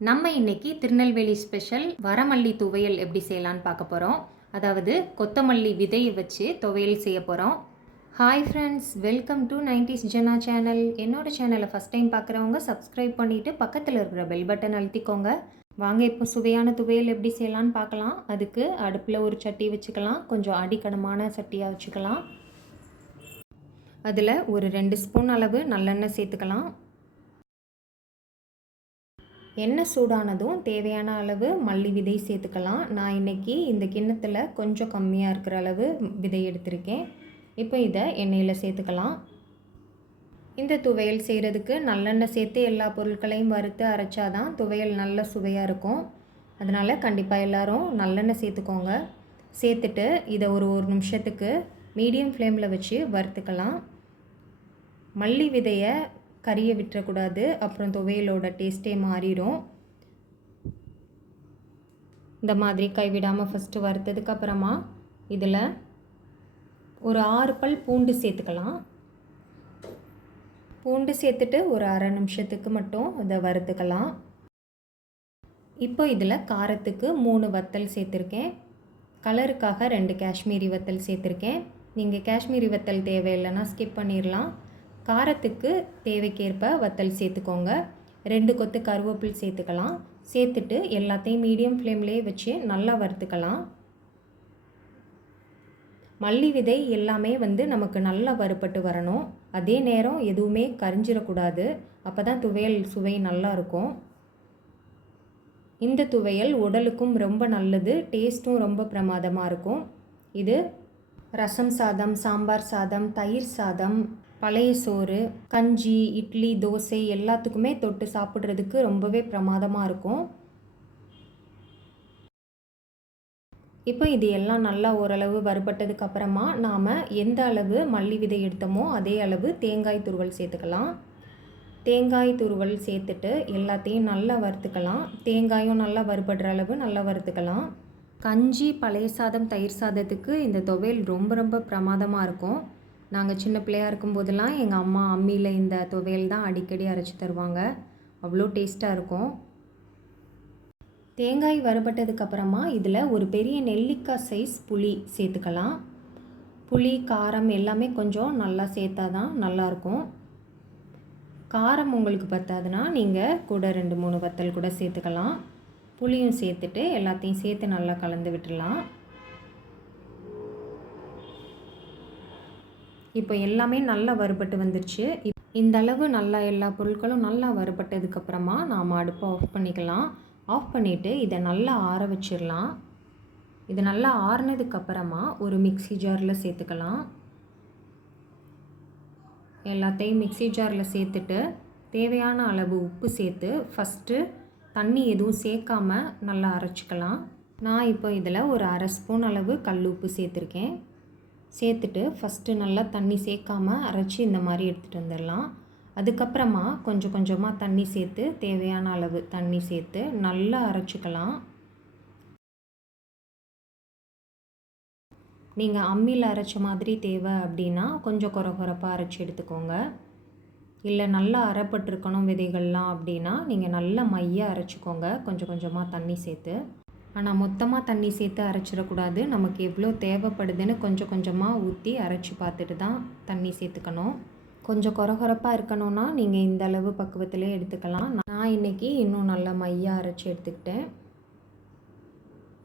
நம்ம இன்னைக்கு திருநெல்வேலி ஸ்பெஷல் வரமல்லி துவையல் எப்படி செய்யலான்னு பார்க்க போகிறோம். அதாவது கொத்தமல்லி விதையை வச்சு துவையல் செய்ய போகிறோம். Hi friends, welcome to 90s Jana channel. என்னோட சேனலை ஃபஸ்ட் டைம் பார்க்குறவங்க சப்ஸ்கிரைப் பண்ணிவிட்டு பக்கத்தில் இருக்கிற பெல் பட்டன் அழுத்திக்கோங்க. வாங்க இப்போ சுவையான துவையல் எப்படி செய்யலான்னு பார்க்கலாம். அதுக்கு அடுப்பில் ஒரு சட்டி வச்சுக்கலாம். கொஞ்சம் அடிக்கனமான சட்டியாக வச்சுக்கலாம். அதில் ஒரு 2 ஸ்பூன் அளவு நல்லெண்ணெய் சேர்த்துக்கலாம். எண்ணெய் சூடானதும் தேவையான அளவு மல்லி விதை சேர்த்துக்கலாம். நான் இன்றைக்கி இந்த கிண்ணத்தில் கொஞ்சம் கம்மியாக இருக்கிற அளவு விதை எடுத்திருக்கேன். இப்போ இதை எண்ணெயில் சேர்த்துக்கலாம். இந்த துவையல் செய்கிறதுக்கு நல்லெண்ணெய் சேர்த்து எல்லா பொருட்களையும் வறுத்து அரைச்சாதான் துவையல் நல்ல சுவையாக இருக்கும். அதனால் கண்டிப்பாக எல்லோரும் நல்லெண்ணெய் சேர்த்துக்கோங்க. சேர்த்துட்டு இதை ஒரு நிமிஷத்துக்கு மீடியம் ஃப்ளேமில் வச்சு வறுத்துக்கலாம். மல்லி விதையை கறியை விட்டுறக்கூடாது, அப்புறம் துவையலோட டேஸ்ட்டே மாறிடும். இந்த மாதிரி கைவிடாமல் ஃபஸ்ட்டு வறுத்ததுக்கப்புறமா இதில் ஒரு 6 பல் பூண்டு சேர்த்துக்கலாம். பூண்டு சேர்த்துட்டு ஒரு அரை நிமிஷத்துக்கு மட்டும் இதை வறுத்துக்கலாம். இப்போ இதில் காரத்துக்கு 3 வத்தல் சேர்த்துருக்கேன். கலருக்காக 2 காஷ்மீரி வத்தல் சேர்த்துருக்கேன். நீங்கள் காஷ்மீரி வத்தல் தேவையில்லைன்னா ஸ்கிப் பண்ணிடலாம். காரத்துக்கு தேவைக்கேற்ப வத்தல் சேர்த்துக்கோங்க. 2 கொத்து கருவேப்பில் சேர்த்துக்கலாம். சேர்த்துட்டு எல்லாத்தையும் மீடியம் ஃப்ளேம்லேயே வச்சு நல்லா வறுத்துக்கலாம். மல்லி விதை எல்லாமே நமக்கு நல்லா வறுபட்டு வரணும். அதே நேரம் எதுவுமே கரிஞ்சிடக்கூடாது. அப்போ தான் துவையல் சுவை நல்லா இருக்கும். இந்த துவையல் உடலுக்கும் ரொம்ப நல்லது, டேஸ்ட்டும் ரொம்ப பிரமாதமாக இருக்கும். இது ரசம் சாதம், சாம்பார் சாதம், தயிர் சாதம், பழைய சோறு, கஞ்சி, இட்லி, தோசை எல்லாத்துக்குமே தொட்டு சாப்பிட்றதுக்கு ரொம்பவே பிரமாதமாக இருக்கும். இப்போ இது எல்லாம் நல்லா ஓரளவு வறுபட்டதுக்கு அப்புறமா நாம் எந்த அளவு மல்லி விதை எடுத்தோமோ அதே அளவு தேங்காய் துருவல் சேர்த்துக்கலாம். தேங்காய் துருவல் சேர்த்துட்டு எல்லாத்தையும் நல்லா வறுத்துக்கலாம். தேங்காயும் நல்லா வறுபடுற அளவு நல்லா வறுத்துக்கலாம். கஞ்சி, பழைய சாதம், தயிர் சாதத்துக்கு இந்த துவையல் ரொம்ப ரொம்ப பிரமாதமாக இருக்கும். நாங்கள் சின்ன பிள்ளையாக இருக்கும்போதெல்லாம் எங்கள் அம்மா அம்மியில் இந்த துவையல் தான் அடிக்கடி அரைச்சி தருவாங்க. அவ்வளோ டேஸ்ட்டாக இருக்கும். தேங்காய் வறுபட்டதுக்கப்புறமா இதில் ஒரு பெரிய நெல்லிக்காய் சைஸ் புளி சேர்த்துக்கலாம். புளி, காரம் எல்லாமே கொஞ்சம் நல்லா சேர்த்தா தான் நல்லாயிருக்கும். காரம் உங்களுக்கு பத்தாதுன்னா நீங்கள் கூட 2-3 வத்தல் கூட சேர்த்துக்கலாம். புளியும் சேர்த்துட்டு எல்லாத்தையும் சேர்த்து நல்லா கலந்து விட்டுடலாம். இப்போ எல்லாமே நல்லா வறுபட்டு வந்துருச்சு. இந்த அளவு நல்லா எல்லா பொருட்களும் நல்லா வறுபட்டதுக்கப்புறமா நாம் அடுப்பை ஆஃப் பண்ணிக்கலாம். ஆஃப் பண்ணிவிட்டு இதை நல்லா ஆற வச்சிடலாம். இது நல்லா ஆறுனதுக்கப்புறமா ஒரு மிக்ஸி ஜாரில் சேர்த்துக்கலாம். எல்லாத்தையும் மிக்ஸி ஜாரில் சேர்த்துட்டு தேவையான அளவு உப்பு சேர்த்து ஃபஸ்ட்டு தண்ணி எதுவும் சேர்க்காமல் நல்லா அரைச்சிக்கலாம். நான் இப்போ இதில் ஒரு அரை ஸ்பூன் அளவு கல் உப்பு சேர்த்துருக்கேன். சேர்த்துட்டு ஃபஸ்ட்டு நல்லா தண்ணி சேர்க்காமல் அரைச்சி இந்த மாதிரி எடுத்துகிட்டு வந்துடலாம். அதுக்கப்புறமா கொஞ்சம் கொஞ்சமாக தண்ணி சேர்த்து தேவையான அளவு தண்ணி சேர்த்து நல்லா அரைச்சிக்கலாம். நீங்கள் அம்மியில் அரைச்ச மாதிரி தேவை அப்படின்னா கொஞ்சம் கொரப்பாக அரைச்சி எடுத்துக்கோங்க. இல்லை நல்லா அரைப்பட்டிருக்கணும் விதைகள்லாம் அப்படின்னா நீங்கள் நல்லா மையாக அரைச்சிக்கோங்க கொஞ்சம் கொஞ்சமாக தண்ணி சேர்த்து. ஆனால் மொத்தமாக தண்ணி சேர்த்து அரைச்சிடக்கூடாது. நமக்கு எவ்வளோ தேவைப்படுதுன்னு கொஞ்சம் கொஞ்சமாக ஊற்றி அரைச்சி பார்த்துட்டு தான் தண்ணி சேர்த்துக்கணும். கொஞ்சம் கொரப்பாக இருக்கணும்னா நீங்கள் இந்த அளவு பக்குவத்திலே எடுத்துக்கலாம். நான் இன்றைக்கி இன்னும் நல்லா மையாக அரைச்சி எடுத்துக்கிட்டேன்.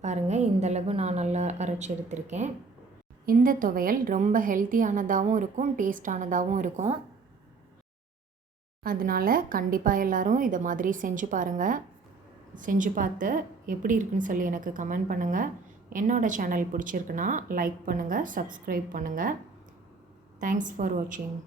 பாருங்கள், இந்தளவு நான் நல்லா அரைச்சி எடுத்திருக்கேன். இந்த துவையல் ரொம்ப ஹெல்த்தியானதாகவும் இருக்கும், டேஸ்டானதாகவும் இருக்கும். அதனால் கண்டிப்பாக எல்லோரும் இதை மாதிரி செஞ்சு பாருங்கள். செஞ்சு பார்த்து எப்படி இருக்குன்னு சொல்லி எனக்கு கமெண்ட் பண்ணுங்கள். என்னோடய சேனல் பிடிச்சிருக்குன்னா லைக் பண்ணுங்கள், சப்ஸ்கிரைப் பண்ணுங்கள். தேங்க்ஸ் ஃபார் வாட்சிங்.